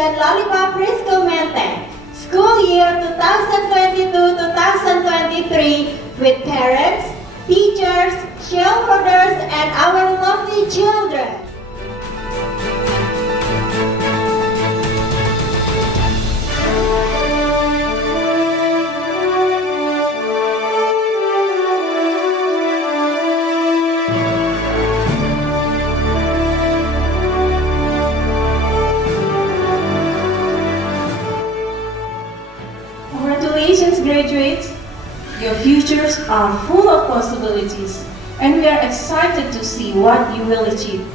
Congratulations Lolloypop Preschool Menteng, school year 2022-2023 with parents, teachers, shareholders, and our lovely children. Congratulations, graduates! Your futures are full of possibilities, and we are excited to see what you will achieve.